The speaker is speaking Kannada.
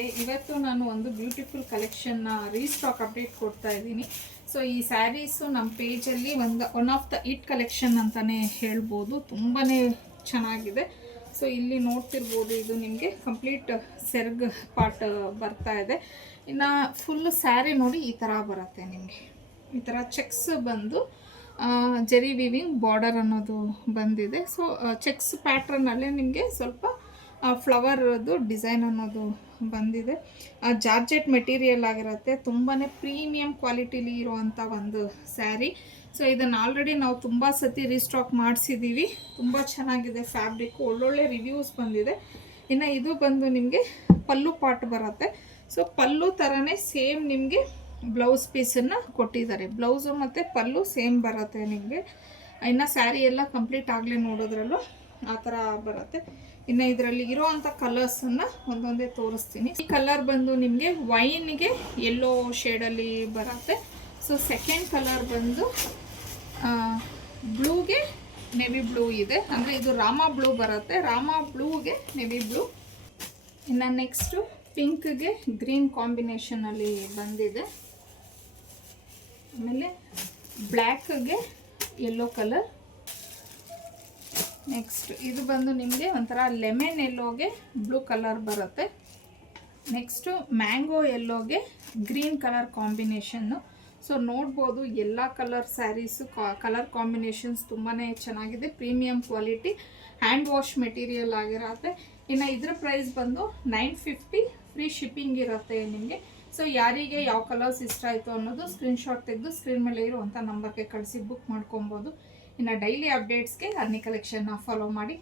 ಇವತ್ತು ನಾನು ಒಂದು ಬ್ಯೂಟಿಫುಲ್ ಕಲೆಕ್ಷನ್ನ ರೀಸ್ಟಾಕ್ ಅಪ್ಡೇಟ್ ಕೊಡ್ತಾ ಇದ್ದೀನಿ. ಸೊ ಈ ಸ್ಯಾರೀಸು ನಮ್ಮ ಪೇಜಲ್ಲಿ one of the hit collection ಅಂತಲೇ ಹೇಳ್ಬೋದು. ತುಂಬಾ ಚೆನ್ನಾಗಿದೆ. ಸೊ ಇಲ್ಲಿ ನೋಡ್ತಿರ್ಬೋದು, ಇದು ನಿಮಗೆ ಕಂಪ್ಲೀಟ್ ಸೆರ್ಗ್ ಪಾರ್ಟ್ ಬರ್ತಾ ಇದೆ. ಇನ್ನು ಫುಲ್ ಸ್ಯಾರಿ ನೋಡಿ ಈ ಥರ ಬರುತ್ತೆ. ನಿಮಗೆ ಈ ಥರ ಚೆಕ್ಸ್ ಬಂದು ಜೆರಿ ವಿವಿಂಗ್ ಬಾರ್ಡರ್ ಅನ್ನೋದು ಬಂದಿದೆ. ಸೊ ಚೆಕ್ಸ್ ಪ್ಯಾಟ್ರನ್ನಲ್ಲೇ ನಿಮಗೆ ಸ್ವಲ್ಪ ಫ್ಲವರ್ದು ಡಿಸೈನ್ ಅನ್ನೋದು ಬಂದಿದೆ. ಜಾರ್ಜೆಟ್ ಮೆಟೀರಿಯಲ್ ಆಗಿರುತ್ತೆ. ತುಂಬಾ ಪ್ರೀಮಿಯಂ ಕ್ವಾಲಿಟಿಲಿ ಇರುವಂಥ ಒಂದು ಸ್ಯಾರಿ. ಸೊ ಇದನ್ನು ಆಲ್ರೆಡಿ ನಾವು ತುಂಬ ಸತಿ ರೀಸ್ಟಾಕ್ ಮಾಡಿಸಿದ್ದೀವಿ. ತುಂಬ ಚೆನ್ನಾಗಿದೆ ಫ್ಯಾಬ್ರಿಕ್, ಒಳ್ಳೊಳ್ಳೆ ರಿವ್ಯೂಸ್ ಬಂದಿದೆ. ಇನ್ನು ಇದು ಬಂದು ನಿಮಗೆ ಪಲ್ಲು ಪಾರ್ಟ್ ಬರುತ್ತೆ. ಸೊ ಪಲ್ಲು ಥರನೇ ಸೇಮ್ ನಿಮಗೆ ಬ್ಲೌಸ್ ಪೀಸನ್ನು ಕೊಟ್ಟಿದ್ದಾರೆ. ಬ್ಲೌಸು ಮತ್ತು ಪಲ್ಲು ಸೇಮ್ ಬರುತ್ತೆ ನಿಮಗೆ. ಇನ್ನು ಸ್ಯಾರಿ ಎಲ್ಲ ಕಂಪ್ಲೀಟ್ ಆಗಲೇ ನೋಡೋದ್ರಲ್ಲೂ ಆ ಥರ ಬರುತ್ತೆ. ಇನ್ನು ಇದರಲ್ಲಿ ಇರೋವಂಥ ಕಲರ್ಸನ್ನು ಒಂದೊಂದೇ ತೋರಿಸ್ತೀನಿ. ಈ ಕಲರ್ ಬಂದು ನಿಮಗೆ ವೈನ್ಗೆ ಯೆಲ್ಲೋ ಶೇಡಲ್ಲಿ ಬರುತ್ತೆ. ಸೊ ಸೆಕೆಂಡ್ ಕಲರ್ ಬಂದು ಬ್ಲೂಗೆ ನೆವಿ ಬ್ಲೂ ಇದೆ, ಅಂದರೆ ಇದು ರಾಮ ಬ್ಲೂ ಬರುತ್ತೆ. ರಾಮ ಬ್ಲೂಗೆ ನೆವಿ ಬ್ಲೂ. ಇನ್ನು ನೆಕ್ಸ್ಟು ಪಿಂಕ್ಗೆ ಗ್ರೀನ್ ಕಾಂಬಿನೇಷನಲ್ಲಿ ಬಂದಿದೆ. ಆಮೇಲೆ ಬ್ಲ್ಯಾಕ್ಗೆ ಯೆಲ್ಲೋ ಕಲರ್. ನೆಕ್ಸ್ಟ್ ಇದು ಬಂದು ನಿಮಗೆ ಒಂಥರ ಲೆಮನ್ ಯೆಲ್ಲೋಗೆ ಬ್ಲೂ ಕಲರ್ ಬರುತ್ತೆ. ನೆಕ್ಸ್ಟು ಮ್ಯಾಂಗೋ ಯೆಲ್ಲೋಗೆ ಗ್ರೀನ್ ಕಲರ್ ಕಾಂಬಿನೇಷನ್ನು. ಸೊ ನೋಡ್ಬೋದು ಎಲ್ಲ ಕಲರ್ ಸ್ಯಾರೀಸು ಕಲರ್ ಕಾಂಬಿನೇಷನ್ಸ್ ತುಂಬಾ ಚೆನ್ನಾಗಿದೆ. Premium quality, hand wash material ಆಗಿರುತ್ತೆ. ಇನ್ನು ಇದ್ರ ಪ್ರೈಸ್ ಬಂದು 950, ಫ್ರೀ ಶಿಪ್ಪಿಂಗ್ ಇರುತ್ತೆ ನಿಮಗೆ. ಸೊ ಯಾರಿಗೆ ಯಾವ ಕಲರ್ಸ್ ಇಷ್ಟ ಆಯಿತು ಅನ್ನೋದು ಸ್ಕ್ರೀನ್ಶಾಟ್ ತೆಗೆದು ಸ್ಕ್ರೀನ್ ಮೇಲೆ ಇರುವಂಥ ನಂಬರ್ಗೆ ಕಳಿಸಿ ಬುಕ್ ಮಾಡ್ಕೊಬೋದು. ಇನ್ನು ಡೈಲಿ ಅಪ್ಡೇಟ್ಸ್ಗೆ ಅರ್ನಿ ಕಲೆಕ್ಷನ್ನ ಫಾಲೋ ಮಾಡಿ.